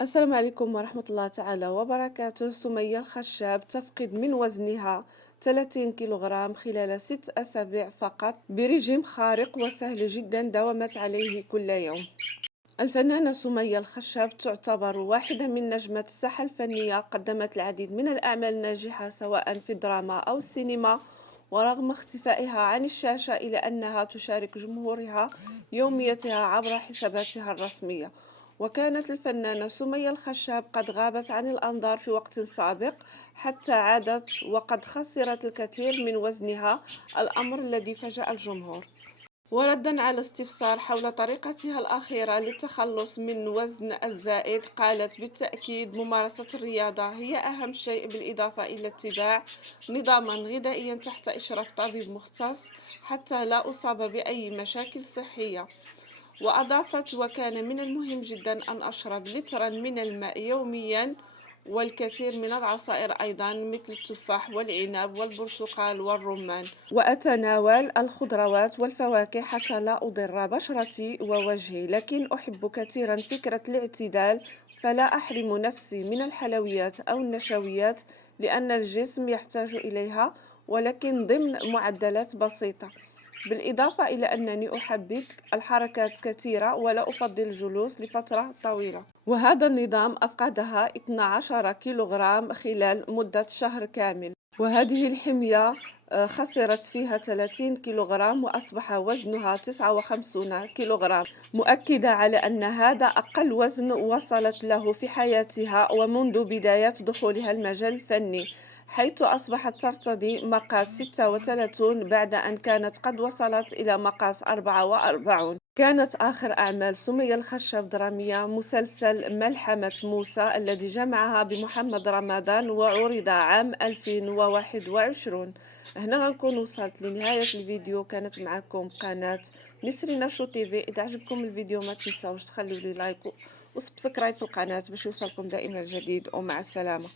السلام عليكم ورحمة الله تعالى وبركاته. سمية الخشاب تفقد من وزنها 30 كيلوغرام خلال 6 أسابيع فقط برجيم خارق وسهل جدا داومت عليه كل يوم. الفنانة سمية الخشاب تعتبر واحدة من نجمات الساحة الفنية، قدمت العديد من الأعمال الناجحة سواء في الدراما أو السينما، ورغم اختفائها عن الشاشة إلا أنها تشارك جمهورها يوميتها عبر حساباتها الرسمية. وكانت الفنانة سمية الخشاب قد غابت عن الأنظار في وقت سابق حتى عادت وقد خسرت الكثير من وزنها، الأمر الذي فاجأ الجمهور. وردًا على استفسار حول طريقتها الأخيرة للتخلص من وزن الزائد، قالت: بالتأكيد ممارسة الرياضة هي أهم شيء، بالإضافة إلى اتباع نظامًا غذائيًا تحت إشراف طبيب مختص حتى لا أصاب بأي مشاكل صحية. وأضافت: وكان من المهم جدا أن أشرب لترا من الماء يوميا والكثير من العصائر أيضا مثل التفاح والعنب والبرتقال والرمان، وأتناول الخضروات والفواكه حتى لا أضر بشرتي ووجهي، لكن أحب كثيرا فكرة الاعتدال، فلا أحرم نفسي من الحلويات أو النشويات لأن الجسم يحتاج إليها، ولكن ضمن معدلات بسيطة. بالإضافة إلى أنني أحبذ الحركات كثيرة ولا أفضل الجلوس لفترة طويلة. وهذا النظام أفقدها 12 كيلوغرام خلال مدة شهر كامل، وهذه الحمية خسرت فيها 30 كيلوغرام وأصبح وزنها 59 كيلوغرام، مؤكدة على أن هذا أقل وزن وصلت له في حياتها ومنذ بداية دخولها المجال الفني، حيث أصبحت ترتدي مقاس 36 بعد أن كانت قد وصلت إلى مقاس 44. كانت آخر أعمال سمية الخشاب درامية، مسلسل ملحمة موسى الذي جمعها بمحمد رمضان وعرض عام 2021. هنا غنكون وصلت لنهاية الفيديو. كانت معكم قناة نسرين نشو تيفي. إذا عجبكم الفيديو ما تنساوش تخلوا لي لايك وسبسكرايب في القناة باش يوصلكم دائما الجديد، ومع السلامة.